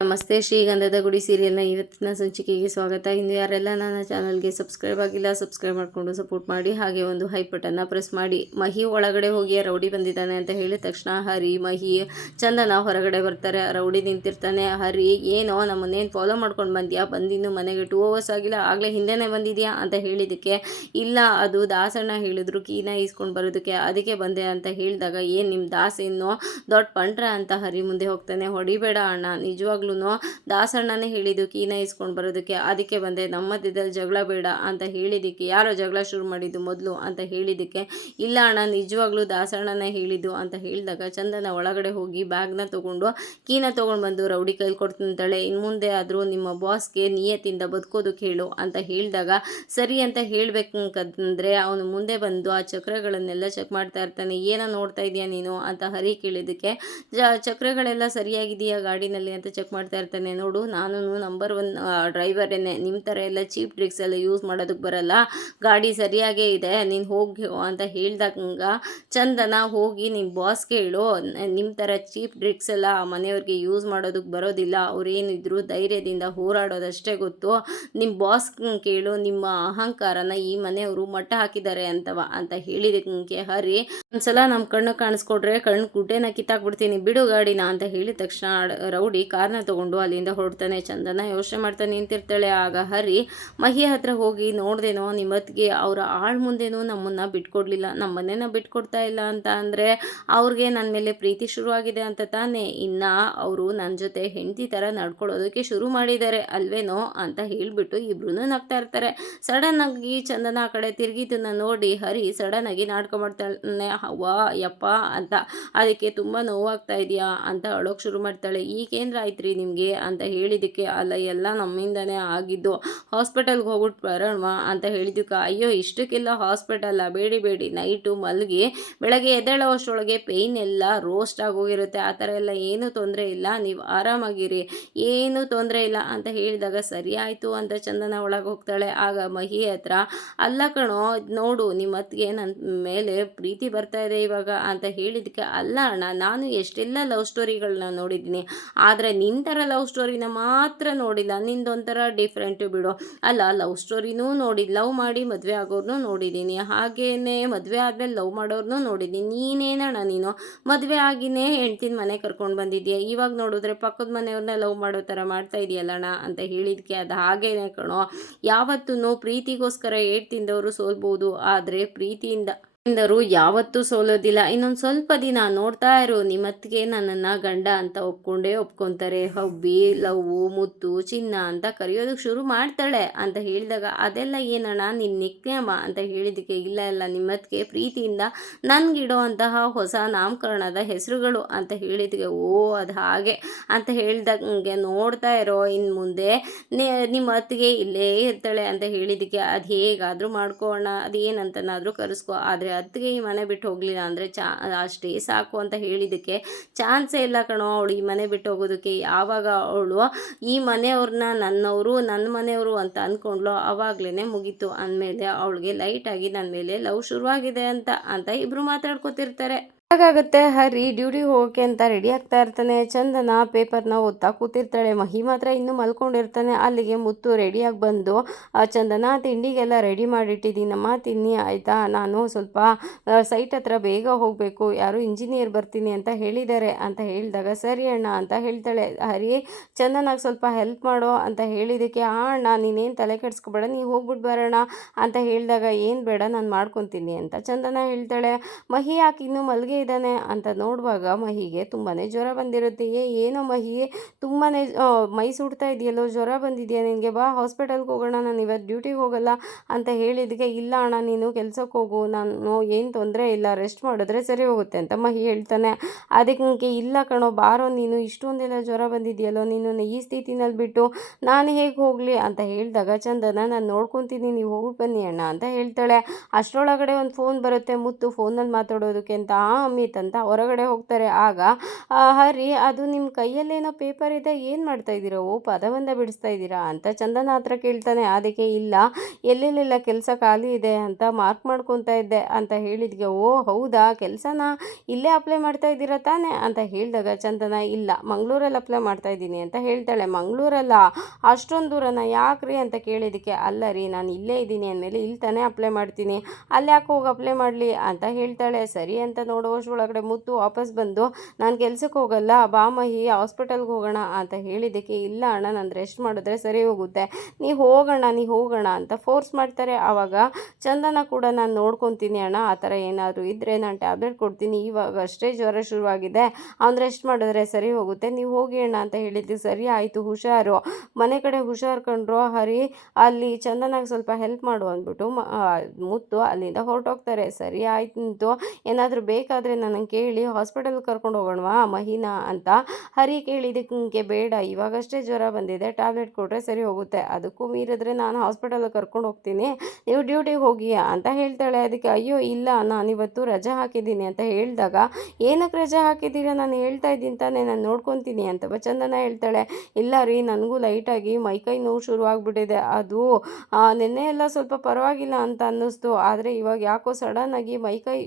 ನಮಸ್ತೆ. ಶ್ರೀಗಂಧದ ಗುಡಿ ಸೀರಿಯಲ್ನ ಇವತ್ತಿನ ಸಂಚಿಕೆಗೆ ಸ್ವಾಗತ. ಇನ್ನು ಯಾರೆಲ್ಲ ನನ್ನ ಚಾನಲ್ಗೆ ಸಬ್ಸ್ಕ್ರೈಬ್ ಆಗಿಲ್ಲ, ಸಬ್ಸ್ಕ್ರೈಬ್ ಮಾಡಿಕೊಂಡು ಸಪೋರ್ಟ್ ಮಾಡಿ. ಹಾಗೆ ಒಂದು ಹೈಪ್ ಬಟನ್ನ ಪ್ರೆಸ್ ಮಾಡಿ. ಮಹಿ ಒಳಗಡೆ ಹೋಗಿ ರೌಡಿ ಬಂದಿದ್ದಾನೆ ಅಂತ ಹೇಳಿದ ತಕ್ಷಣ ಹರಿ, ಮಹಿ, ಚಂದನ ಹೊರಗಡೆ ಬರ್ತಾರೆ. ರೌಡಿ ನಿಂತಿರ್ತಾನೆ. ಹರಿ, ಏನೋ ನಮ್ಮನ್ನೇನು ಫಾಲೋ ಮಾಡ್ಕೊಂಡು ಬಂದ್ಯಾ? ಬಂದಿನ್ನು ಮನೆಗೆ 2 hours ಆಗಿಲ್ಲ, ಆಗಲೇ ಹಿಂದೆನೇ ಬಂದಿದ್ಯಾ ಅಂತ ಹೇಳಿದ್ದಕ್ಕೆ, ಇಲ್ಲ ಅದು ದಾಸಣ್ಣ ಹೇಳಿದ್ರು ಕೀನ ಈಸ್ಕೊಂಡು ಬರೋದಕ್ಕೆ, ಅದಕ್ಕೆ ಬಂದೆ ಅಂತ ಹೇಳಿದಾಗ, ಏನು ನಿಮ್ಮ ದಾಸ ಇನ್ನೂ ದೊಡ್ಡ ಪಂಟ್ರ ಅಂತ ಹರಿ ಮುಂದೆ ಹೋಗ್ತಾನೆ. ಹೊಡಿಬೇಡ ಅಣ್ಣ, ನಿಜವಾಗ್ಲೂ ದಾಸಣ್ಣನೇ ಹೇಳಿದ್ದು ಕೀನ ಇಸ್ಕೊಂಡು ಬರೋದಕ್ಕೆ, ಅದಕ್ಕೆ ಬಂದೆ, ನಮ್ಮ ಮಧ್ಯದಲ್ಲಿ ಜಗಳ ಬೇಡ ಅಂತ ಹೇಳಿದ್ದಕ್ಕೆ, ಯಾರೋ ಜಗಳ ಶುರು ಮಾಡಿದ್ದು ಮೊದಲು ಅಂತ ಹೇಳಿದ್ದಕ್ಕೆ, ಇಲ್ಲ ಅಣ್ಣ ನಿಜವಾಗ್ಲೂ ದಾಸಣ್ಣನೇ ಹೇಳಿದ್ದು ಅಂತ ಹೇಳಿದಾಗ, ಚಂದನ ಒಳಗಡೆ ಹೋಗಿ ಬ್ಯಾಗ್ನ ತೊಗೊಂಡು ಕೀನ ತೊಗೊಂಡು ಬಂದು ರೌಡಿ ಕೈಲಿ ಕೊಡ್ತಿಂತಾಳೆ. ಇನ್ನು ಮುಂದೆ ಆದರೂ ನಿಮ್ಮ ಬಾಸ್ಗೆ ನಿಯತ್ತಿಂದ ಬದುಕೋದಕ್ಕೆ ಹೇಳು ಅಂತ ಹೇಳಿದಾಗ, ಸರಿ ಅಂತ ಹೇಳ್ಬೇಕಂದ್ರೆ ಅವನು ಮುಂದೆ ಬಂದು ಆ ಚಕ್ರಗಳನ್ನೆಲ್ಲ ಚೆಕ್ ಮಾಡ್ತಾ ಇರ್ತಾನೆ. ಏನೋ ನೋಡ್ತಾ ಇದೆಯಾ ನೀನು ಅಂತ ಹರಿ ಕೇಳಿದ್ದಕ್ಕೆ, ಚಕ್ರಗಳೆಲ್ಲ ಸರಿಯಾಗಿದೆಯಾ ಗಾಡಿನಲ್ಲಿ ಅಂತ ಚೆಕ್ ಮಾಡ್ತಾ ಇರ್ತಾನೆ. ನೋಡು, ನಾನು ನಂಬರ್ 1 ಡ್ರೈವರೇನೆ, ನಿಮ್ಮ ಥರ ಎಲ್ಲ ಚೀಪ್ ಟ್ರಿಕ್ಸ್ ಎಲ್ಲ ಯೂಸ್ ಮಾಡೋದಕ್ಕೆ ಬರಲ್ಲ, ಗಾಡಿ ಸರಿಯಾಗೇ ಇದೆ, ನೀನು ಹೋಗಿ ಅಂತ ಹೇಳಿದಾಗ, ಚಂದನ ಹೋಗಿ ನಿಮ್ಮ ಬಾಸ್ಗೆ ಹೇಳು, ನಿಮ್ಮ ಥರ ಚೀಪ್ ಟ್ರಿಕ್ಸ್ ಎಲ್ಲ ಆ ಮನೆಯವ್ರಿಗೆ ಯೂಸ್ ಮಾಡೋದಕ್ಕೆ ಬರೋದಿಲ್ಲ, ಅವ್ರೇನಿದ್ರು ಧೈರ್ಯದಿಂದ ಹೋರಾಡೋದಷ್ಟೇ ಗೊತ್ತು, ನಿಮ್ಮ ಬಾಸ್ ಕೇಳು, ನಿಮ್ಮ ಅಹಂಕಾರನ ಈ ಮನೆಯವರು ಮಟ್ಟ ಹಾಕಿದ್ದಾರೆ ಅಂತ ಹೇಳಿದಕ್ಕೆ ಹರಿ, ಒಂದ್ಸಲ ನಮ್ಮ ಕಣ್ಣು ಕಾಣಿಸ್ಕೊಡ್ರೆ ಕಣ್ಣು ಗುಡ್ಡೆನ ಕಿತ್ತಾಕ್ಬಿಡ್ತೀನಿ, ಬಿಡು ಗಾಡಿನ ಅಂತ ಹೇಳಿದ ತಕ್ಷಣ ರೌಡಿ ಕಾರ್ನ ತಗೊಂಡು ಅಲ್ಲಿಂದ ಹೊರಡ್ತಾನೆ. ಚಂದನ ಯೋಚನೆ ಮಾಡ್ತಾ ನಿಂತಿರ್ತಾಳೆ. ಆಗ ಹರಿ ಮಹಿ ಹತ್ರ ಹೋಗಿ, ನೋಡ್ದೇನೋ ನಿಮ್ಮತ್ತಿಗೆ ಅವರ ಆಳ್ ಮುಂದೆನೂ ನಮ್ಮನ್ನ ಬಿಟ್ಕೊಡ್ಲಿಲ್ಲ, ನಮ್ಮ ಮನೇನ ಬಿಟ್ಕೊಡ್ತಾ ಇಲ್ಲ ಅಂತ ಅಂದರೆ ಅವ್ರಿಗೆ ನನ್ನ ಮೇಲೆ ಪ್ರೀತಿ ಶುರುವಾಗಿದೆ ಅಂತ ತಾನೇ, ಇನ್ನ ಅವರು ನನ್ನ ಜೊತೆ ಹೆಂಡತಿ ಥರ ನಡ್ಕೊಳ್ಳೋದಕ್ಕೆ ಶುರು ಮಾಡಿದ್ದಾರೆ ಅಲ್ವೇನೋ ಅಂತ ಹೇಳಿಬಿಟ್ಟು ಇಬ್ರು ನಗ್ತಾ ಇರ್ತಾರೆ. ಸಡನ್ ಆಗಿ ಚಂದನ ಆ ಕಡೆ ತಿರುಗಿದ್ದನ್ನ ನೋಡಿ ಹರಿ ಸಡನ್ ಆಗಿ ನಾಟಕ ಮಾಡ್ತಾಳೆ. ವಾ ಯಪ್ಪ ಅಂತ, ಅದಕ್ಕೆ ತುಂಬ ನೋವಾಗ್ತಾ ಇದೆಯಾ ಅಂತ ಅಳೋಕೆ ಶುರು ಮಾಡ್ತಾಳೆ. ಈಗೇನ್ರ ಆಯ್ತ್ರಿ ನಿಮಗೆ ಅಂತ ಹೇಳಿದ್ದಕ್ಕೆ, ಅಲ್ಲ ಎಲ್ಲ ನಮ್ಮಿಂದನೇ ಆಗಿದ್ದು, ಹಾಸ್ಪಿಟಲ್ಗೆ ಹೋಗ್ಬಿಟ್ಟು ಬರೋಣವಾ ಅಂತ ಹೇಳಿದ್ದಕ್ಕೆ, ಅಯ್ಯೋ ಇಷ್ಟಕ್ಕೆಲ್ಲ ಹಾಸ್ಪಿಟಲ್ಲ, ಬೇಡಿ ನೈಟು ಮಲಗಿ ಬೆಳಗ್ಗೆ ಎದ್ದೇಳೋ ಅಷ್ಟರೊಳಗೆ ಪೇಯ್ನ್ ಎಲ್ಲ ರೋಸ್ಟ್ ಆಗೋಗಿರುತ್ತೆ, ಆ ಥರ ಎಲ್ಲ ಏನೂ ತೊಂದರೆ ಇಲ್ಲ, ನೀವು ಆರಾಮಾಗಿರಿ, ಏನೂ ತೊಂದರೆ ಇಲ್ಲ ಅಂತ ಹೇಳಿದಾಗ, ಸರಿ ಆಯಿತು ಅಂತ ಚಂದನ ಒಳಗೆ ಹೋಗ್ತಾಳೆ. ಆಗ ಮಹಿ ಹತ್ರ, ಅಲ್ಲ ಕಣೋ ನೋಡು ನಿಮ್ಮ ಅತ್ತಿಗೆ ನನ್ನ ಮೇಲೆ ಪ್ರೀತಿ ಬರ್ತಾ ಇದೆ ಇವಾಗ ಅಂತ ಹೇಳಿದ್ದಕ್ಕೆ, ಅಲ್ಲ ಅಣ್ಣ ನಾನು ಎಷ್ಟೆಲ್ಲ ಲವ್ ಸ್ಟೋರಿಗಳನ್ನ ನೋಡಿದ್ದೀನಿ, ಆದರೆ ನಿನ್ನ ಥರ ಲವ್ ಸ್ಟೋರಿನ ಮಾತ್ರ ನೋಡಿಲ್ಲ, ನಿಂದೊಂಥರ ಡಿಫ್ರೆಂಟು ಬಿಡು, ಅಲ್ಲ ಲವ್ ಸ್ಟೋರಿನೂ ನೋಡಿ, ಲವ್ ಮಾಡಿ ಮದುವೆ ಆಗೋರ್ನೂ ನೋಡಿದ್ದೀನಿ, ಹಾಗೇನೆ ಮದುವೆ ಆದಮೇಲೆ ಲವ್ ಮಾಡೋರ್ನೂ ನೋಡಿದ್ದೀನಿ, ನೀನೇನಣ್ಣ ನೀನು ಮದುವೆ ಆಗಿನೇ ಹೆಂಡ್ತಿನ ಮನೆ ಕರ್ಕೊಂಡು ಬಂದಿದ್ದೀಯ, ಇವಾಗ ನೋಡಿದ್ರೆ ಪಕ್ಕದ ಮನೆಯವ್ರನ್ನ ಲವ್ ಮಾಡೋ ಥರ ಮಾಡ್ತಾ ಇದೆಯಲ್ಲಣ್ಣ ಅಂತ ಹೇಳಿದಕ್ಕೆ, ಅದು ಹಾಗೇನೆ ಕಣೋ, ಯಾವತ್ತೂ ಪ್ರೀತಿಗೋಸ್ಕರ ಏಟ್ ತಿಂದವರು ಸೋಲ್ಬೋದು, ಆದರೆ ಪ್ರೀತಿಯಿಂದ ಯಾವತ್ತೂ ಸೋಲೋದಿಲ್ಲ, ಇನ್ನೊಂದು ಸ್ವಲ್ಪ ದಿನ ನೋಡ್ತಾ ಇರು, ನಿಮ್ಮತ್ತಿಗೆ ನನ್ನನ್ನು ಗಂಡ ಅಂತ ಒಪ್ಕೊತಾರೆ, ಹಬ್ಬಿ ಲವ್ವು ಮುತ್ತು ಚಿನ್ನ ಅಂತ ಕರೆಯೋದಕ್ಕೆ ಶುರು ಮಾಡ್ತಾಳೆ ಅಂತ ಹೇಳಿದಾಗ, ಅದೆಲ್ಲ ಏನಣ್ಣ ನಿನ್ನ ನಿಕ್ನೇಮ ಅಂತ ಹೇಳಿದ್ದಕ್ಕೆ, ಇಲ್ಲ ನಿಮ್ಮತ್ತಿಗೆ ಪ್ರೀತಿಯಿಂದ ನನಗಿಡೋ ಅಂತಹ ಹೊಸ ನಾಮಕರಣದ ಹೆಸರುಗಳು ಅಂತ ಹೇಳಿದ್ದಕ್ಕೆ, ಓ ಅದು ಹಾಗೆ ಅಂತ ಹೇಳಿದಂಗೆ, ನೋಡ್ತಾ ಇರೋ ಇನ್ನು ಮುಂದೆ ನಿಮ್ಮ ಅತ್ತಿಗೆ ಇಲ್ಲೇ ಇರ್ತಾಳೆ ಅಂತ ಹೇಳಿದ್ದಕ್ಕೆ, ಅದು ಹೇಗಾದರೂ ಮಾಡ್ಕೋಣ, ಅದೇನಂತನಾದರೂ ಕರೆಸ್ಕೊ, ಆದರೆ ಅತ್ತಿಗೆ ಈ ಮನೆ ಬಿಟ್ಟು ಹೋಗಲಿಲ್ಲ ಅಂದರೆ ಅಷ್ಟೇ ಸಾಕು ಅಂತ ಹೇಳಿದ್ದಕ್ಕೆ, ಚಾನ್ಸೇ ಇಲ್ಲ ಕಣೋ ಅವಳು ಈ ಮನೆ ಬಿಟ್ಟು ಹೋಗೋದಕ್ಕೆ, ಯಾವಾಗ ಅವಳು ಈ ಮನೆಯವ್ರನ್ನ ನನ್ನವರು ನನ್ನ ಮನೆಯವರು ಅಂತ ಅಂದ್ಕೊಂಡ್ಲು ಆವಾಗಲೇ ಮುಗೀತು, ಅಂದಮೇಲೆ ಅವಳಿಗೆ ಲೈಟಾಗಿ ನನ್ನ ಮೇಲೆ ಲವ್ ಶುರುವಾಗಿದೆ ಅಂತ ಇಬ್ಬರು ಮಾತಾಡ್ಕೊತಿರ್ತಾರೆ. ಹಾಗಾಗುತ್ತೆ ಹರಿ ಡ್ಯೂಟಿಗೆ ಹೋಗೋಕ್ಕೆ ಅಂತ ರೆಡಿ ಆಗ್ತಾ ಇರ್ತಾನೆ. ಚಂದನ ಪೇಪರ್ನ ಓದ್ತಾ ಕೂತಿರ್ತಾಳೆ. ಮಹಿ ಮಾತ್ರ ಇನ್ನೂ ಮಲ್ಕೊಂಡಿರ್ತಾನೆ. ಅಲ್ಲಿಗೆ ಮುತ್ತು ರೆಡಿಯಾಗಿ ಬಂದು, ಚಂದನ ತಿಂಡಿಗೆಲ್ಲ ರೆಡಿ ಮಾಡಿಟ್ಟಿದ್ದೀನಮ್ಮ, ತಿನ್ನಿ ಆಯಿತಾ, ನಾನು ಸ್ವಲ್ಪ ಸೈಟ್ ಹತ್ರ ಬೇಗ ಹೋಗಬೇಕು, ಯಾರು ಇಂಜಿನಿಯರ್ ಬರ್ತೀನಿ ಅಂತ ಹೇಳಿದ್ದಾರೆ ಅಂತ ಹೇಳಿದಾಗ, ಸರಿ ಅಣ್ಣ ಅಂತ ಹೇಳ್ತಾಳೆ. ಹರಿ ಚಂದನಾಗ ಸ್ವಲ್ಪ ಹೆಲ್ಪ್ ಮಾಡೋ ಅಂತ ಹೇಳಿದ್ದಕ್ಕೆ, ಅಣ್ಣ ನೀನೇನು ತಲೆ ಕೆಡಿಸ್ಕೊಬೇಡ, ನೀವು ಹೋಗ್ಬಿಟ್ಟು ಬರೋಣ ಅಂತ ಹೇಳಿದಾಗ, ಏನು ಬೇಡ ನಾನು ಮಾಡ್ಕೊತೀನಿ ಅಂತ ಚಂದನ ಹೇಳ್ತಾಳೆ. ಮಹಿ ಯಾಕೆ ಇನ್ನೂ ಮಲ್ಗೆ ಇದ್ದಾನೆ ಅಂತ ನೋಡುವಾಗ ಮಹಿಗೆ ತುಂಬಾ ಜ್ವರ ಬಂದಿರುತ್ತೆ. ಏನೋ ಮಹಿ ತುಂಬಾ ಮೈ ಸುಡ್ತಾ ಇದೆಯಲ್ಲೋ, ಜ್ವರ ಬಂದಿದೆಯಾ ನಿನಗೆ, ಬಾ ಹಾಸ್ಪಿಟಲ್ಗೆ ಹೋಗೋಣ, ನಾನು ಇವತ್ತು ಡ್ಯೂಟಿಗೆ ಹೋಗಲ್ಲ ಅಂತ ಹೇಳಿದ್ದಕ್ಕೆ, ಇಲ್ಲ ಅಣ್ಣ ನೀನು ಕೆಲ್ಸಕ್ಕೆ ಹೋಗು, ನಾನು ಏನು ತೊಂದರೆ ಇಲ್ಲ, ರೆಸ್ಟ್ ಮಾಡಿದ್ರೆ ಸರಿ ಹೋಗುತ್ತೆ ಅಂತ ಮಹಿ ಹೇಳ್ತಾನೆ. ಅದಕ್ಕೆ, ಇಲ್ಲ ಕಣೋ ಬಾರೋ ನೀನು, ಇಷ್ಟೊಂದೆಲ್ಲ ಜ್ವರ ಬಂದಿದೆಯಲ್ಲೋ, ನೀನು ಈ ಸ್ಥಿತಿನಲ್ಲಿ ಬಿಟ್ಟು ನಾನು ಹೇಗೆ ಹೋಗಲಿ ಅಂತ ಹೇಳಿದಾಗ, ಚಂದನ ನಾನು ನೋಡ್ಕೊತೀನಿ, ನೀವು ಹೋಗ್ಬಿಟ್ಟು ಬನ್ನಿ ಅಣ್ಣ ಅಂತ ಹೇಳ್ತಾಳೆ. ಅಷ್ಟರೊಳಗಡೆ ಒಂದು ಫೋನ್ ಬರುತ್ತೆ ಮುತ್ತು ಫೋನಲ್ಲಿ ಮಾತಾಡೋದಕ್ಕೆ ಅಂತ. ಅಮಿತ್ ಅಂತ ಹೊರಗಡೆ ಹೋಗ್ತಾರೆ. ಆಗ ಹರಿ, ಅದು ನಿಮ್ಮ ಕೈಯಲ್ಲೇನೋ ಪೇಪರ್ ಇದೆ, ಏನು ಮಾಡ್ತಾ ಇದ್ದೀರಾ? ಓ, ಪದಬಂಧ ಬಿಡಿಸ್ತಾ ಇದ್ದೀರಾ ಅಂತ ಚಂದನ ಹತ್ರ ಕೇಳ್ತಾನೆ. ಅದಕ್ಕೆ ಇಲ್ಲ, ಎಲ್ಲೆಲ್ಲೆಲ್ಲ ಕೆಲಸ ಖಾಲಿ ಇದೆ ಅಂತ ಮಾರ್ಕ್ ಮಾಡ್ಕೊತಾ ಇದ್ದೆ ಅಂತ ಹೇಳಿದ್ಗೆ, ಓ ಹೌದಾ, ಕೆಲಸನ ಇಲ್ಲೇ ಅಪ್ಲೈ ಮಾಡ್ತಾ ಇದ್ದೀರಾ ತಾನೇ ಅಂತ ಹೇಳಿದಾಗ ಚಂದನ, ಇಲ್ಲ ಮಂಗಳೂರಲ್ಲಿ ಅಪ್ಲೈ ಮಾಡ್ತಾ ಇದ್ದೀನಿ ಅಂತ ಹೇಳ್ತಾಳೆ. ಮಂಗಳೂರಲ್ಲ, ಅಷ್ಟೊಂದು ದೂರನ, ಯಾಕ್ರಿ ಅಂತ ಕೇಳಿದ್ದಕ್ಕೆ, ಅಲ್ಲ ರೀ, ನಾನು ಇಲ್ಲೇ ಇದ್ದೀನಿ ಅಂದಮೇಲೆ ಇಲ್ಲಿ ತಾನೇ ಅಪ್ಲೈ ಮಾಡ್ತೀನಿ, ಅಲ್ಲಿ ಯಾಕೆ ಹೋಗಿ ಅಪ್ಲೈ ಮಾಡಲಿ ಅಂತ ಹೇಳ್ತಾಳೆ. ಸರಿ ಅಂತ ನೋಡುವಷ್ಟರೊಳಗಡೆ ಮುತ್ತು ವಾಪಸ್ ಬಂದು, ನಾನು ಕೆಲ್ಸಕ್ಕೆ ಹೋಗಲ್ಲ, ಬಾ ಮಹಿ ಹಾಸ್ಪಿಟಲ್ಗೆ ಹೋಗೋಣ ಅಂತ ಹೇಳಿದ್ದಕ್ಕೆ, ಇಲ್ಲ ಅಣ್ಣ, ನಾನು ರೆಸ್ಟ್ ಮಾಡಿದ್ರೆ ಸರಿ ಹೋಗುತ್ತೆ, ನೀ ಹೋಗೋಣ ಅಂತ ಫೋರ್ಸ್ ಮಾಡ್ತಾರೆ. ಆವಾಗ ಚಂದನ ಕೂಡ, ನಾನು ನೋಡ್ಕೊತೀನಿ ಅಣ್ಣ, ಆ ಥರ ಏನಾದರೂ ಇದ್ದರೆ ನಾನು ಟ್ಯಾಬ್ಲೆಟ್ ಕೊಡ್ತೀನಿ, ಇವಾಗ ಅಷ್ಟೇ ಜ್ವರ ಶುರುವಾಗಿದೆ, ಅವ್ನು ರೆಸ್ಟ್ ಮಾಡಿದ್ರೆ ಸರಿ ಹೋಗುತ್ತೆ, ನೀವು ಹೋಗಿ ಅಣ್ಣ ಅಂತ ಹೇಳಿದ್ದು. ಸರಿ ಆಯಿತು, ಹುಷಾರು, ಮನೆ ಕಡೆ ಹುಷಾರು ಕಂಡ್ರು ಹರಿ, ಅಲ್ಲಿ ಚಂದನಾಗ ಸ್ವಲ್ಪ ಹೆಲ್ಪ್ ಮಾಡು ಅಂದ್ಬಿಟ್ಟು ಮುತ್ತು ಅಲ್ಲಿಂದ ಹೊರಟೋಗ್ತಾರೆ. ಸರಿ ಆಯ್ತು, ಏನಾದರೂ ಬೇಕಾದರೆ ನನಗೆ ಕೇಳಿ, ಹಾಸ್ಪಿಟಲ್ಗೆ ಕರ್ಕೊಂಡು ಹೋಗೋಣವಾ ಮಹಿನಾ ಅಂತ ಹರಿ ಕೇಳಿದ್ದಕ್ಕೆ, ಬೇಡ, ಇವಾಗಷ್ಟೇ ಜ್ವರ ಬಂದಿದೆ, ಟ್ಯಾಬ್ಲೆಟ್ ಕೊಟ್ಟರೆ ಸರಿ ಹೋಗುತ್ತೆ, ಅದಕ್ಕೂ ಮೀರಿದ್ರೆ ನಾನು ಹಾಸ್ಪಿಟಲ್ಗೆ ಕರ್ಕೊಂಡು ಹೋಗ್ತೀನಿ, ನೀವು ಡ್ಯೂಟಿಗೆ ಹೋಗಿ ಅಂತ ಹೇಳ್ತಾಳೆ. ಅದಕ್ಕೆ, ಅಯ್ಯೋ ಇಲ್ಲ, ನಾನು ಇವತ್ತು ರಜೆ ಹಾಕಿದ್ದೀನಿ ಅಂತ ಹೇಳಿದಾಗ, ಏನಕ್ಕೆ ರಜೆ ಹಾಕಿದ್ದೀರಾ, ನಾನು ಹೇಳ್ತಾ ಇದ್ದೀನಿ ತಾನೇ, ನಾನು ನೋಡ್ಕೊತೀನಿ ಅಂತ ಚಂದನ ಹೇಳ್ತಾಳೆ. ಇಲ್ಲ ರೀ, ನನಗೂ ಲೈಟಾಗಿ ಮೈಕೈ ನೋವು ಶುರುವಾಗ್ಬಿಟ್ಟಿದೆ, ಅದು ನಿನ್ನೆ ಎಲ್ಲ ಸ್ವಲ್ಪ ಪರವಾಗಿಲ್ಲ ಅಂತ ಅನ್ನಿಸ್ತು, ಆದರೆ ಇವಾಗ ಯಾಕೋ ಸಡನ್ನಾಗಿ ಮೈಕೈ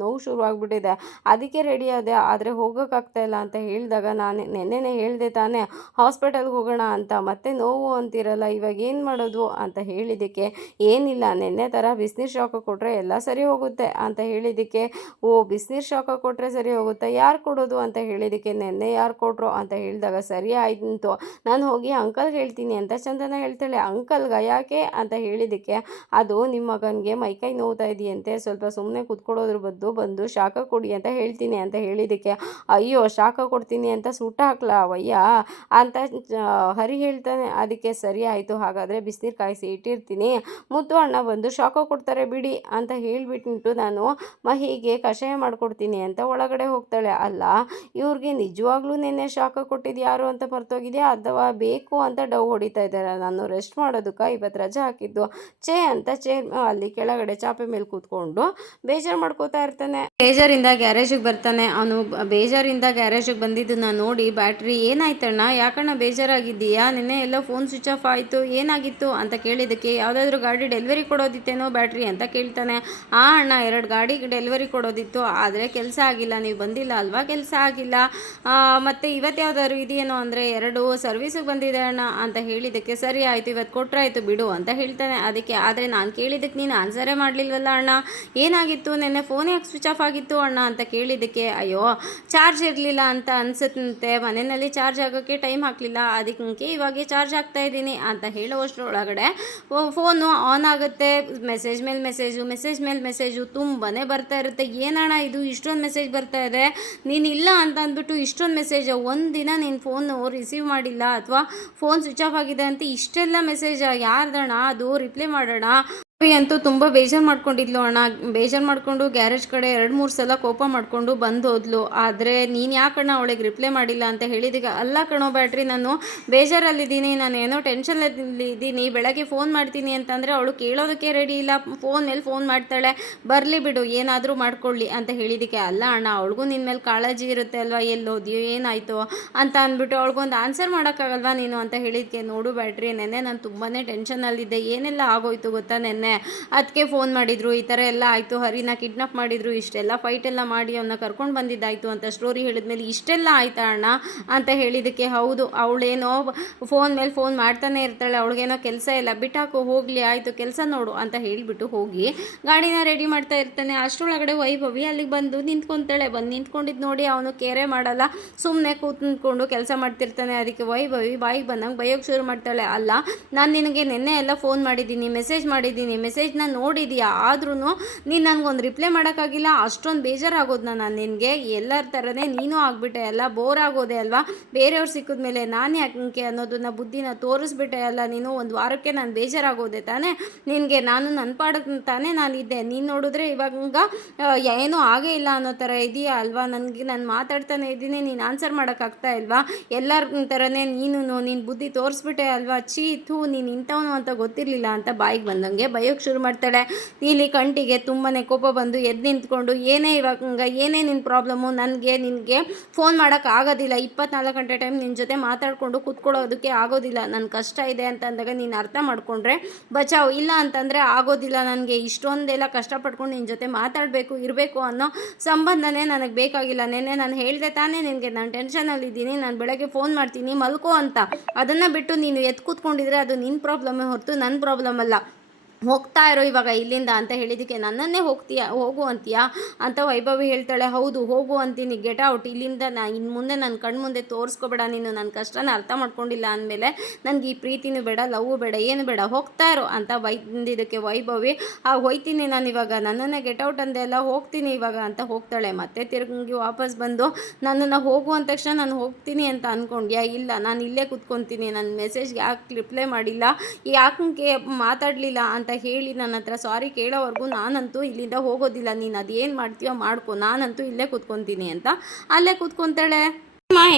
ನೋವು ಶುರುವಾಗ್ಬಿಟ್ಟಿದೆ, ಅದಕ್ಕೆ ರೆಡಿ ಆದೆ, ಆದರೆ ಹೋಗೋಕ್ಕಾಗ್ತಾ ಇಲ್ಲ ಅಂತ ಹೇಳಿದಾಗ, ನಾನು ನೆನ್ನೆನೇ ಹೇಳಿದೆ ತಾನೇ ಹಾಸ್ಪಿಟಲ್ಗೆ ಹೋಗೋಣ ಅಂತ, ಮತ್ತೆ ನೋವು ಅಂತಿರಲ್ಲ, ಇವಾಗ ಏನು ಮಾಡೋದು ಅಂತ ಹೇಳಿದ್ದಕ್ಕೆ, ಏನಿಲ್ಲ, ನೆನ್ನೆ ಥರ ಬಿಸಿನೀರು ಶಾಖ ಕೊಟ್ಟರೆ ಎಲ್ಲ ಸರಿ ಹೋಗುತ್ತೆ ಅಂತ ಹೇಳಿದ್ದಕ್ಕೆ, ಓ ಬಿಸಿನೀರು ಶಾಖ ಕೊಟ್ಟರೆ ಸರಿ ಹೋಗುತ್ತೆ, ಯಾರು ಕೊಡೋದು ಅಂತ ಹೇಳಿದ್ದಕ್ಕೆ, ನೆನ್ನೆ ಯಾರು ಕೊಟ್ಟರು ಅಂತ ಹೇಳಿದಾಗ, ಸರಿ ಆಯಿತು, ನಾನು ಹೋಗಿ ಅಂಕಲ್ಗೆ ಹೇಳ್ತೀನಿ ಅಂತ ಚಂದನ ಹೇಳ್ತಾಳೆ. ಅಂಕಲ್ಗ ಯಾಕೆ ಅಂತ ಹೇಳಿದ್ದಕ್ಕೆ, ಅದು ನಿಮ್ಮ ಮಗನಿಗೆ ಮೈಕೈ ನೋವ್ತಾ ಇದೆಯಂತೆ, ಸ್ವಲ್ಪ ಸುಮ್ಮನೆ ಕೂತ್ಕೊಳ್ಳೋದ್ರ ಬದಲು ಬಂದು ಶಾಖ ಕೊಡಿ ಅಂತ ಹೇಳ್ತೀನಿ ಅಂತ ಹೇಳಿದ್ದಕ್ಕೆ, ಅಯ್ಯೋ ಶಾಖ ಕೊಡ್ತೀನಿ ಅಂತ ಸುಟ್ಟ ಹಾಕ್ಲಾ ಅವಯ್ಯ ಅಂತ ಹರಿ ಹೇಳ್ತಾನೆ. ಅದಕ್ಕೆ ಸರಿ ಆಯಿತು, ಹಾಗಾದರೆ ಬಿಸಿನೀರು ಕಾಯಿಸಿ ಇಟ್ಟಿರ್ತೀನಿ, ಮುದ್ದು ಅಣ್ಣ ಬಂದು ಶಾಖ ಕೊಡ್ತಾರೆ ಬಿಡಿ ಅಂತ ಹೇಳಿಬಿಟ್ಟು ನಾನು ಮಹಿಗೆ ಕಷಾಯ ಮಾಡಿಕೊಡ್ತೀನಿ ಅಂತ ಒಳಗಡೆ ಹೋಗ್ತಾಳೆ. ಅಲ್ಲ, ಇವ್ರಿಗೆ ನಿಜವಾಗ್ಲೂ ನೆನ್ನೆ ಶಾಖ ಕೊಟ್ಟಿದ್ದು ಯಾರು ಅಂತ ಮರ್ತೋಗಿದೆಯಾ, ಅಥವಾ ಬೇಕು ಅಂತ ಡವ್ ಹೊಡಿತಾ ಇದ್ದಾರೆ, ನಾನು ರೆಸ್ಟ್ ಮಾಡೋದಕ್ಕೆ ಇವತ್ತು ರಜೆ ಹಾಕಿದ್ದು ಚೇ ಅಂತ ಚೇರ್ ಅಲ್ಲಿ ಕೆಳಗಡೆ ಚಾಪೆ ಮೇಲೆ ಕೂತ್ಕೊಂಡು ಬೇಜಾರು ಮಾಡ್ಕೋತಾ ಇರ್ತಾನೆ. ಬೇಜಾರಿಂದ ಗ್ಯಾರೇಜಿಗೆ ಬರ್ತಾನೆ. ಅವನು ಬೇಜಾರಿಂದ ಗ್ಯಾರೇಜಿಗೆ ಬಂದಿದ್ದನ್ನ ನೋಡಿ, ಬ್ಯಾಟ್ರಿ ಏನಾಯ್ತಣ್ಣ, ಯಾಕಣ್ಣ ಬೇಜಾರಾಗಿದ್ದೀಯಾ, ನಿನ್ನೆ ಎಲ್ಲ ಫೋನ್ ಸ್ವಿಚ್ ಆಫ್ ಆಯಿತು, ಏನಾಗಿತ್ತು ಅಂತ ಕೇಳಿದ್ದಕ್ಕೆ, ಯಾವುದಾದ್ರೂ ಗಾಡಿ ಡೆಲಿವರಿ ಕೊಡೋದಿತ್ತೇನೋ ಬ್ಯಾಟ್ರಿ ಅಂತ ಕೇಳ್ತಾನೆ. ಆ ಅಣ್ಣ, 2 ಗಾಡಿ ಡೆಲಿವರಿ ಕೊಡೋದಿತ್ತು, ಆದರೆ ಕೆಲಸ ಆಗಿಲ್ಲ, ನೀವು ಬಂದಿಲ್ಲ ಅಲ್ವಾ, ಕೆಲಸ ಆಗಿಲ್ಲ, ಮತ್ತು ಇವತ್ತು ಯಾವ್ದಾದ್ರು ಇದೆಯೇನೋ ಅಂದರೆ 2 ಸರ್ವಿಸಿಗೆ ಬಂದಿದೆ ಅಣ್ಣ ಅಂತ ಹೇಳಿದ್ದಕ್ಕೆ, ಸರಿ ಆಯಿತು, ಇವತ್ತು ಕೊಟ್ಟರಾಯ್ತು ಬಿಡು ಅಂತ ಹೇಳ್ತಾನೆ. ಅದಕ್ಕೆ, ಆದರೆ ನಾನು ಕೇಳಿದ್ದಕ್ಕೆ ನೀನು ಆನ್ಸರೇ ಮಾಡಲಿಲ್ವಲ್ಲ ಅಣ್ಣ, ಏನಾಗಿತ್ತು, ನೆನ್ನೆ ಫೋನ್ ಯಾಕೆ ಸ್ವಿಚ್ ಆಫ್ ಆಗಿತ್ತು ಅಣ್ಣ ಅಂತ ಕೇಳಿದ್ದಕ್ಕೆ, ಅಯ್ಯೋ ಚಾರ್ಜ್ ಇರಲಿಲ್ಲ ಅಂತ ಅನಿಸುತ್ತೆ, ಮನೆಯಲ್ಲಿ ಚಾರ್ಜ್ ಆಗೋಕ್ಕೆ ಟೈಮ್ ಹಾಕಲಿಲ್ಲ, ಅದಕ್ಕೆ ಇವಾಗ ಚಾರ್ಜ್ ಹಾಕ್ತಾ ಇದ್ದೀನಿ ಅಂತ ಹೇಳುವಷ್ಟರೊಳಗಡೆ ಫೋನು ಆನ್ ಆಗುತ್ತೆ. ಮೆಸೇಜ್ ಮೇಲೆ ಮೆಸೇಜು ತುಂಬಾ ಬರ್ತಾ ಇರುತ್ತೆ. ಏನಣ್ಣ ಇದು, ಇಷ್ಟೊಂದು ಮೆಸೇಜ್ ಬರ್ತಾ ಇದೆ, ನೀನು ಇಲ್ಲ ಅಂತ ಅಂದ್ಬಿಟ್ಟು ಇಷ್ಟೊಂದು ಮೆಸೇಜ್, ಒಂದಿನ ನೀನು ಫೋನು ರಿಸೀವ್ ಮಾಡಿಲ್ಲ ಅಥವಾ ಫೋನ್ ಸ್ವಿಚ್ ಆಫ್ ಆಗಿದೆ ಅಂತ ಇಷ್ಟೆಲ್ಲ ಮೆಸೇಜ್ ಯಾರ್ದಣ್ಣ, ಅದು ರಿಪ್ಲೈ ಮಾಡೋಣ ಅಂತೂ ತುಂಬ ಬೇಜಾರು ಮಾಡ್ಕೊಂಡಿದ್ಲು ಅಣ್ಣ. ಬೇಜಾರು ಮಾಡಿಕೊಂಡು ಗ್ಯಾರೇಜ್ ಕಡೆ 2-3 ಸಲ ಕೋಪ ಮಾಡಿಕೊಂಡು ಬಂದು ಹೋದ್ಲು. ಆದರೆ ನೀನು ಯಾಕಣ್ಣ ಅವಳಿಗೆ ರಿಪ್ಲೈ ಮಾಡಿಲ್ಲ ಅಂತ ಹೇಳಿದಾಗ, ಅಲ್ಲ ಕಣೋ ಬ್ಯಾಟ್ರಿ, ನಾನು ಬೇಜಾರಲ್ಲಿದ್ದೀನಿ, ನಾನು ಏನೋ ಟೆನ್ಷನಲ್ಲಿದ್ದೀನಿ, ಬೆಳಗ್ಗೆ ಫೋನ್ ಮಾಡ್ತೀನಿ ಅಂತಂದರೆ ಅವಳು ಕೇಳೋದಕ್ಕೆ ರೆಡಿ ಇಲ್ಲ, ಫೋನ್ ಮೇಲೆ ಫೋನ್ ಮಾಡ್ತಾಳೆ, ಬರಲಿ ಬಿಡು ಏನಾದರೂ ಮಾಡ್ಕೊಳ್ಳಿ ಅಂತ ಹೇಳಿದ್ದಕ್ಕೆ, ಅಲ್ಲ ಅಣ್ಣ, ಅವಳಿಗೂ ನಿನ್ನ ಮೇಲೆ ಕಾಳಜಿ ಇರುತ್ತೆ ಅಲ್ವಾ, ಎಲ್ಲೋದ್ಯೋ ಏನಾಯಿತು ಅಂತ ಅಂದ್ಬಿಟ್ಟು ಅವಳಿಗೊಂದು ಆನ್ಸರ್ ಮಾಡೋಕ್ಕಾಗಲ್ವಾ ನೀನು ಅಂತ ಹೇಳಿದ್ದಕ್ಕೆ, ನೋಡು ಬ್ಯಾಟ್ರಿ, ನೆನ್ನೆ ನಾನು ತುಂಬಾ ಟೆನ್ಷನಲ್ಲಿದ್ದೆ, ಏನೆಲ್ಲ ಆಗೋಯ್ತು ಗೊತ್ತಾ, ನೆನ್ನೆ ಅದಕ್ಕೆ ಫೋನ್ ಮಾಡಿದ್ರು, ಈ ಥರ ಎಲ್ಲ ಆಯಿತು, ಹರಿನ ಕಿಡ್ನಾಪ್ ಮಾಡಿದ್ರು, ಇಷ್ಟೆಲ್ಲ ಫೈಟ್ ಎಲ್ಲ ಮಾಡಿ ಅವನ್ನ ಕರ್ಕೊಂಡು ಬಂದಿದ್ದಾಯಿತು ಅಂತ ಸ್ಟೋರಿ ಹೇಳಿದ್ಮೇಲೆ ಇಷ್ಟೆಲ್ಲ ಆಯ್ತಾ ಅಣ್ಣ ಅಂತ ಹೇಳಿದ್ದಕ್ಕೆ, ಹೌದು, ಅವಳೇನೋ ಫೋನ್ ಮೇಲೆ ಫೋನ್ ಮಾಡ್ತಾನೆ ಇರ್ತಾಳೆ, ಅವಳಿಗೇನೋ ಕೆಲಸ ಇಲ್ಲ, ಬಿಟ್ಟಾಕು ಹೋಗಲಿ, ಆಯಿತು ಕೆಲಸ ನೋಡು ಅಂತ ಹೇಳಿಬಿಟ್ಟು ಹೋಗಿ ಗಾಡಿನ ರೆಡಿ ಮಾಡ್ತಾ ಇರ್ತಾನೆ. ಅಷ್ಟರೊಳಗಡೆ ವೈಭವಿ ಅಲ್ಲಿಗೆ ಬಂದು ನಿಂತ್ಕೊತಾಳೆ. ಬಂದು ನಿಂತ್ಕೊಂಡಿದ್ದು ನೋಡಿ ಅವನು ಕೇರೆ ಮಾಡಲ್ಲ, ಸುಮ್ಮನೆ ಕೂತ್ಕೊಂಡು ಕೆಲಸ ಮಾಡ್ತಿರ್ತಾನೆ. ಅದಕ್ಕೆ ವೈಭವಿ ಬಾಯಿಗೆ ಬಂದಂಗೆ ಬೈಯೋಕ್ಕೆ ಶುರು ಮಾಡ್ತಾಳೆ. ಅಲ್ಲ, ನಾನು ನಿನಗೆ ನಿನ್ನೆ ಎಲ್ಲ ಫೋನ್ ಮಾಡಿದ್ದೀನಿ, ಮೆಸೇಜ್ ಮಾಡಿದ್ದೀನಿ, ಮೆಸೇಜ್ನ ನೋಡಿದೀಯಾ, ಆದ್ರೂ ನೀನು ನನಗೊಂದು ರಿಪ್ಲೈ ಮಾಡೋಕ್ಕಾಗಿಲ್ಲ, ಅಷ್ಟೊಂದು ಬೇಜಾರಾಗೋದು ನಾನು ನಿನಗೆ, ಎಲ್ಲರ ಥರನೇ ನೀನು ಆಗಿಬಿಟ್ಟೆ ಅಲ್ಲ, ಬೋರ್ ಆಗೋದೆ ಅಲ್ವಾ, ಬೇರೆಯವ್ರು ಸಿಕ್ಕಿದ ಮೇಲೆ ನಾನು ಯಾಕೆ ಅನ್ನೋದನ್ನ ಬುದ್ಧಿನ ತೋರಿಸ್ಬಿಟ್ಟೆ ಅಲ್ಲ ನೀನು, ಒಂದು ವಾರಕ್ಕೆ ನಾನು ಬೇಜಾರಾಗೋದೆ ತಾನೇ ನಿನಗೆ, ನಾನು ನನ್ನ ಪಾಡಕ್ಕೆ ತಾನೇ ನಾನಿದ್ದೆ, ನೀನು ನೋಡಿದ್ರೆ ಇವಾಗ ಏನೂ ಆಗೇ ಇಲ್ಲ ಅನ್ನೋ ಥರ ಇದೆಯಾ ಅಲ್ವಾ, ನನಗೆ ನಾನು ಮಾತಾಡ್ತಾನೆ ಇದ್ದೀನಿ, ನೀನು ಆನ್ಸರ್ ಮಾಡೋಕ್ಕಾಗ್ತಾ ಇಲ್ವಾ, ಎಲ್ಲರ ಥರನೇ ನೀನು ನಿನ್ನ ಬುದ್ಧಿ ತೋರಿಸ್ಬಿಟ್ಟೆ ಅಲ್ವಾ, ನೀನು ಇಂಥವನು ಅಂತ ಗೊತ್ತಿರಲಿಲ್ಲ ಅಂತ ಬಾಯಿಗೆ ಬಂದಂಗೆ ಬೈಯೋಕ್ಕೆ ಶುರು ಮಾಡ್ತಾಳೆ. ಇಲ್ಲಿ ಕಂಟಿಗೆ ತುಂಬಾ ಕೋಪ ಬಂದು ಎದ್ದು ನಿಂತ್ಕೊಂಡು, ಏನೇ ನಿನ್ನ ಪ್ರಾಬ್ಲಮ್ಮು, ನಿನಗೆ ಫೋನ್ ಮಾಡೋಕ್ಕಾಗೋದಿಲ್ಲ, 24 ಗಂಟೆ ಟೈಮ್ ನಿನ್ನ ಜೊತೆ ಮಾತಾಡಿಕೊಂಡು ಕೂತ್ಕೊಳ್ಳೋದಕ್ಕೆ ಆಗೋದಿಲ್ಲ, ನನ್ನ ಕಷ್ಟ ಇದೆ ಅಂತ ಅಂದಾಗ ನೀನು ಅರ್ಥ ಮಾಡಿಕೊಂಡ್ರೆ ಬಚಾವ್, ಇಲ್ಲ ಅಂತಂದರೆ ಆಗೋದಿಲ್ಲ, ನನಗೆ ಇಷ್ಟೊಂದೆಲ್ಲ ಕಷ್ಟಪಟ್ಕೊಂಡು ನಿನ್ನ ಜೊತೆ ಮಾತಾಡಬೇಕು ಇರಬೇಕು ಅನ್ನೋ ಸಂಬಂಧನೇ ನನಗೆ ಬೇಕಾಗಿಲ್ಲ. ನೆನ್ನೆ ನಾನು ಹೇಳಿದೆ ತಾನೇ ನಿನಗೆ, ನಾನು ಟೆನ್ಷನಲ್ಲಿದ್ದೀನಿ, ನಾನು ಬೆಳಗ್ಗೆ ಫೋನ್ ಮಾಡ್ತೀನಿ ಮಲ್ಕೋ ಅಂತ. ಅದನ್ನು ಬಿಟ್ಟು ನೀನು ಎದ್ದು ಕೂತ್ಕೊಂಡಿದ್ರೆ ಅದು ನಿನ್ನ ಪ್ರಾಬ್ಲಮ್ಮೇ ಹೊರತು ನನ್ನ ಪ್ರಾಬ್ಲಮ್ ಅಲ್ಲ. ಹೋಗ್ತಾ ಇರೋ ಇವಾಗ ಇಲ್ಲಿಂದ ಅಂತ ಹೇಳಿದ್ದಕ್ಕೆ, ನನ್ನನ್ನೇ ಹೋಗು ಅಂತೀಯಾ ಅಂತ ವೈಭವಿ ಹೇಳ್ತಾಳೆ. ಹೌದು, ಹೋಗು ಅಂತೀನಿ, ಗೆಟ್ ಔಟ್ ಇಲ್ಲಿಂದ. ಇನ್ನು ಮುಂದೆ ನನ್ನ ಕಣ್ಣು ಮುಂದೆ ತೋರಿಸ್ಕೊಬೇಡ ನೀನು. ನನ್ನ ಕಷ್ಟನ ಅರ್ಥ ಮಾಡ್ಕೊಂಡಿಲ್ಲ ಅಂದಮೇಲೆ ನನಗೆ ಈ ಪ್ರೀತಿನೂ ಬೇಡ, ಲವ್ ಬೇಡ, ಏನು ಬೇಡ, ಹೋಗ್ತಾ ಇರೋ ಅಂತ ಬೈದಿದ್ದಕ್ಕೆ ವೈಭವಿ, ಹೋಯ್ತೀನಿ ನಾನು ಇವಾಗ, ನನ್ನನ್ನೇ ಗೆಟ್ ಔಟ್ ಅಂದೆ ಎಲ್ಲ, ಹೋಗ್ತೀನಿ ಇವಾಗ ಅಂತ ಹೋಗ್ತಾಳೆ. ಮತ್ತೆ ತಿರುಗಿ ವಾಪಸ್ ಬಂದು, ನನ್ನನ್ನು ಹೋಗು ಅಂದ ತಕ್ಷಣ ನಾನು ಹೋಗ್ತೀನಿ ಅಂತ ಅಂದ್ಕೊಂಡ್ಯಾ? ಇಲ್ಲ, ನಾನು ಇಲ್ಲೇ ಕೂತ್ಕೊತೀನಿ, ನನ್ನ ಮೆಸೇಜ್ಗೆ ಯಾಕೆ ರಿಪ್ಲೈ ಮಾಡಿಲ್ಲ, ಯಾಕೆ ಮಾತಾಡಲಿಲ್ಲ ಅಂತ ಹೇಳಿ ನನ್ನ ಹತ್ರ ಸಾರಿ ಕೇಳೋವರೆಗೂ ನಾನಂತೂ ಇಲ್ಲಿಂದ ಹೋಗೋದಿಲ್ಲ, ನೀನು ಅದೇನು ಮಾಡ್ತೀಯೋ ಮಾಡ್ಕೊ, ನಾನಂತೂ ಇಲ್ಲೇ ಕೂತ್ಕೊತೀನಿ ಅಂತ ಅಲ್ಲೇ ಕೂತ್ಕೊತಾಳೆ.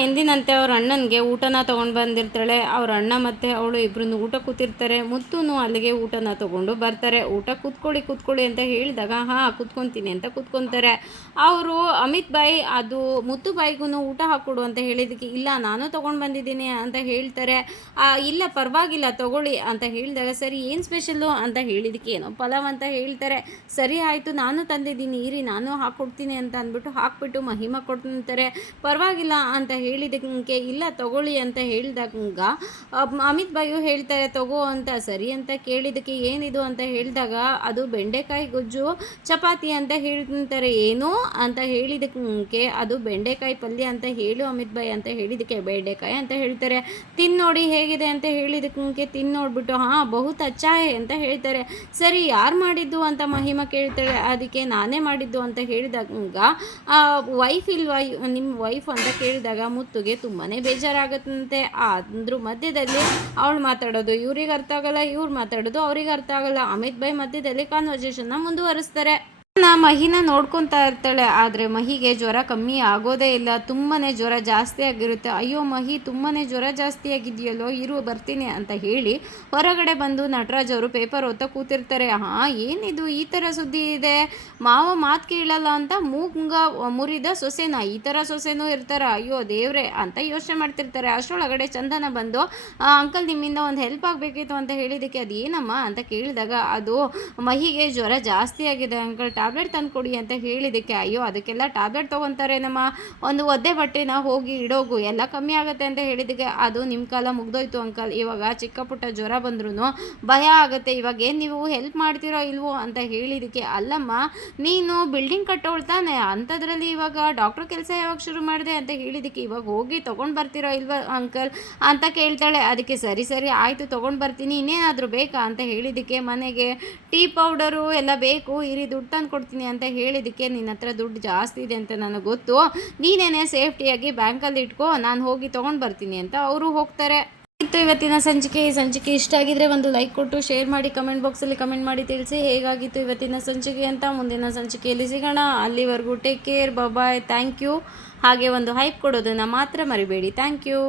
ಎಂದಿನಂತೆ ಅವ್ರ ಅಣ್ಣನಿಗೆ ಊಟನ ತೊಗೊಂಡು ಬಂದಿರ್ತಾಳೆ. ಅವ್ರ ಅಣ್ಣ ಮತ್ತು ಅವಳು ಇಬ್ಬರೂ ಊಟ ಕೂತಿರ್ತಾರೆ. ಮುತ್ತುನು ಅಲ್ಲಿಗೆ ಊಟನ ತೊಗೊಂಡು ಬರ್ತಾರೆ. ಊಟ ಕೂತ್ಕೊಳ್ಳಿ ಅಂತ ಹೇಳಿದಾಗ ಕೂತ್ಕೊತೀನಿ ಅಂತ ಕೂತ್ಕೊತಾರೆ. ಅವರು ಅಮಿತ್ ಬಾಯಿ ಅದು ಮುತ್ತು ಬಾಯಿಗೂ ಊಟ ಹಾಕ್ಕೊಡು ಅಂತ ಹೇಳಿದ್ದಕ್ಕೆ, ಇಲ್ಲ ನಾನು ತೊಗೊಂಡು ಬಂದಿದ್ದೀನಿ ಅಂತ ಹೇಳ್ತಾರೆ. ಇಲ್ಲ ಪರವಾಗಿಲ್ಲ ತೊಗೊಳ್ಳಿ ಅಂತ ಹೇಳಿದಾಗ, ಸರಿ ಏನು ಸ್ಪೆಷಲ್ಲು ಅಂತ ಹೇಳಿದ್ದಕ್ಕೆ, ಏನೋ ಪಲಾವ್ ಅಂತ ಹೇಳ್ತಾರೆ. ಸರಿ ಆಯಿತು, ನಾನು ತಂದಿದ್ದೀನಿ ಇರಿ, ನಾನು ಹಾಕ್ಕೊಡ್ತೀನಿ ಅಂತ ಅಂದ್ಬಿಟ್ಟು ಹಾಕ್ಬಿಟ್ಟು ಮಹಿಮಾ ಕೊಡ್ತಾರೆ. ಪರವಾಗಿಲ್ಲ ಅಂತ ಹೇಳಿದಕ್ಕೆ, ಇಲ್ಲ ತಗೊಳ್ಳಿ ಅಂತ ಹೇಳಿದಾಗ ಅಮಿತ್ ಬಾಯು ಹೇಳ್ತಾರೆ ತಗೋ ಅಂತ. ಸರಿ ಅಂತ ಕೇಳಿದಕ್ಕೆ, ಏನಿದು ಅಂತ ಹೇಳಿದಾಗ, ಅದು ಬೆಂಡೆಕಾಯಿ ಗೊಜ್ಜು ಚಪಾತಿ ಅಂತ ಹೇಳ್ತಾರೆ. ಏನು ಅಂತ ಹೇಳಿದಕ್ಕೆ, ಅದು ಬೆಂಡೆಕಾಯಿ ಪಲ್ಯ ಅಂತ ಹೇಳು ಅಮಿತ್ ಬಾಯ್ ಅಂತ ಹೇಳಿದಕ್ಕೆ, ಬೆಂಡೆಕಾಯಿ ಅಂತ ಹೇಳ್ತಾರೆ. ತಿನ್ನೋಡಿ ಹೇಗಿದೆ ಅಂತ ಹೇಳಿದಕ್ಕೆ, ತಿನ್ನೋಡ್ಬಿಟ್ಟು ಬಹುತ್ ಅಚ್ಚಾ ಹೇ ಅಂತ ಹೇಳ್ತಾರೆ. ಸರಿ ಯಾರು ಮಾಡಿದ್ದು ಅಂತ ಮಹಿಮಾ ಕೇಳ್ತಾಳೆ. ಅದಕ್ಕೆ ನಾನೇ ಮಾಡಿದ್ದು ಅಂತ ಹೇಳಿದಾಗ, ವೈಫ್ ಇಲ್ವಾ ನಿಮ್ಮ ವೈಫ್ ಅಂತ ಕೇಳಿದಾಗ ಮುತ್ತುಗೆ ತುಂಬಾ ಬೇಜಾರಾಗುತ್ತಂತೆ. ಅಂದ್ರ ಮಧ್ಯದಲ್ಲಿ ಅವಳು ಮಾತಾಡೋದು ಇವ್ರಿಗೆ ಅರ್ಥ ಆಗಲ್ಲ, ಇವ್ರು ಮಾತಾಡೋದು ಅವ್ರಿಗೆ ಅರ್ಥ ಆಗಲ್ಲ. ಅಮಿತ್ ಬಾಯ್ ಮಧ್ಯದಲ್ಲಿ ಕಾನ್ವರ್ಸೇಷನ್ನ ಮುಂದುವರಿಸ್ತಾರೆ. ಮಹಿನ ನೋಡ್ಕೊತಾ ಇರ್ತಾಳೆ. ಆದರೆ ಮಹಿಗೆ ಜ್ವರ ಕಮ್ಮಿ ಆಗೋದೇ ಇಲ್ಲ, ತುಂಬಾ ಜ್ವರ ಜಾಸ್ತಿ ಆಗಿರುತ್ತೆ. ಅಯ್ಯೋ ಮಹಿ ತುಂಬಾ ಜ್ವರ ಜಾಸ್ತಿ ಆಗಿದೆಯಲ್ಲೋ, ಇರು ಬರ್ತೀನಿ ಅಂತ ಹೇಳಿ ಹೊರಗಡೆ ಬಂದು ನಟರಾಜ್ ಅವರು ಪೇಪರ್ ಓದ್ತಾ ಕೂತಿರ್ತಾರೆ. ಏನಿದು ಈ ಥರ ಸುದ್ದಿ ಇದೆ, ಮಾವ ಮಾತು ಕೇಳಲ್ಲ ಅಂತ ಮುರಿದ ಸೊಸೆನ, ಈ ಥರ ಸೊಸೆನೂ ಇರ್ತಾರ, ಅಯ್ಯೋ ದೇವ್ರೆ ಅಂತ ಯೋಚನೆ ಮಾಡ್ತಿರ್ತಾರೆ. ಅಷ್ಟರೊಳಗಡೆ ಚಂದನ ಬಂದು, ಅಂಕಲ್ ನಿಮ್ಮಿಂದ ಒಂದು ಹೆಲ್ಪ್ ಆಗಬೇಕಿತ್ತು ಅಂತ ಹೇಳಿದ್ದಕ್ಕೆ, ಅದು ಏನಮ್ಮ ಅಂತ ಕೇಳಿದಾಗ, ಅದು ಮಹಿಗೆ ಜ್ವರ ಜಾಸ್ತಿ ಆಗಿದೆ ಅಂಕಲ್, ಟ್ಯಾಬ್ಲೆಟ್ ತಂದು ಕೊಡಿ ಅಂತ ಹೇಳಿದ್ದಕ್ಕೆ, ಅಯ್ಯೋ ಅದಕ್ಕೆಲ್ಲ ಟ್ಯಾಬ್ಲೆಟ್ ತೊಗೊತಾರೆ ನಮ್ಮ, ಒಂದು ಒದ್ದೆ ಬಟ್ಟೆನ ಹೋಗಿ ಇಡೋಗು ಎಲ್ಲ ಕಮ್ಮಿ ಆಗುತ್ತೆ ಅಂತ ಹೇಳಿದ್ದಕ್ಕೆ, ಅದು ನಿಮ್ಮ ಕಾಲ ಮುಗ್ದೋಯ್ತು ಅಂಕಲ್, ಇವಾಗ ಚಿಕ್ಕ ಪುಟ್ಟ ಜ್ವರ ಬಂದ್ರೂ ಭಯ ಆಗುತ್ತೆ, ಇವಾಗ ಏನು ನೀವು ಹೆಲ್ಪ್ ಮಾಡ್ತೀರೋ ಇಲ್ವೋ ಅಂತ ಹೇಳಿದ್ದಕ್ಕೆ, ಅಲ್ಲಮ್ಮ ನೀನು ಬಿಲ್ಡಿಂಗ್ ಕಟ್ಟೋಳ್ತಾನೆ, ಅಂಥದ್ರಲ್ಲಿ ಇವಾಗ ಡಾಕ್ಟ್ರ್ ಕೆಲಸ ಯಾವಾಗ ಶುರು ಮಾಡಿದೆ ಅಂತ ಹೇಳಿದ್ದಕ್ಕೆ, ಇವಾಗ ಹೋಗಿ ತೊಗೊಂಡು ಬರ್ತೀರೋ ಇಲ್ವೋ ಅಂಕಲ್ ಅಂತ ಕೇಳ್ತಾಳೆ. ಅದಕ್ಕೆ ಸರಿ ಆಯಿತು ತೊಗೊಂಡು ಬರ್ತೀನಿ, ಇನ್ನೇನಾದರೂ ಬೇಕಾ ಅಂತ ಹೇಳಿದ್ದಕ್ಕೆ, ಮನೆಗೆ ಟೀ ಪೌಡರು ಎಲ್ಲ ಬೇಕು ಇರಿ, ದುಡ್ಡು ತಂದು ಕೊಡ್ತೀನಿ ಅಂತ ಹೇಳಿದ್ದಕ್ಕೆ, ನಿನ್ನ ಹತ್ರ ದುಡ್ಡು ಜಾಸ್ತಿ ಇದೆ ಅಂತ ನನಗೆ ಗೊತ್ತು, ನೀನೇನೇ ಸೇಫ್ಟಿಯಾಗಿ ಬ್ಯಾಂಕಲ್ಲಿ ಇಟ್ಕೋ, ನಾನು ಹೋಗಿ ತೊಗೊಂಡು ಬರ್ತೀನಿ ಅಂತ ಅವರು ಹೋಗ್ತಾರೆ. ಇತ್ತು ಇವತ್ತಿನ ಸಂಚಿಕೆ. ಈ ಸಂಚಿಕೆ ಇಷ್ಟ ಆಗಿದ್ರೆ ಒಂದು ಲೈಕ್ ಕೊಟ್ಟು ಶೇರ್ ಮಾಡಿ, ಕಮೆಂಟ್ ಬಾಕ್ಸಲ್ಲಿ ಕಮೆಂಟ್ ಮಾಡಿ ತಿಳಿಸಿ ಹೇಗಾಗಿತ್ತು ಇವತ್ತಿನ ಸಂಚಿಕೆ ಅಂತ. ಮುಂದಿನ ಸಂಚಿಕೆಯಲ್ಲಿ ಸಿಗೋಣ, ಅಲ್ಲಿವರೆಗೂ take care, bye, thank you. ಹಾಗೆ ಒಂದು ಹೈಪ್ ಕೊಡೋದನ್ನು ಮಾತ್ರ ಮರಿಬೇಡಿ. Thank you.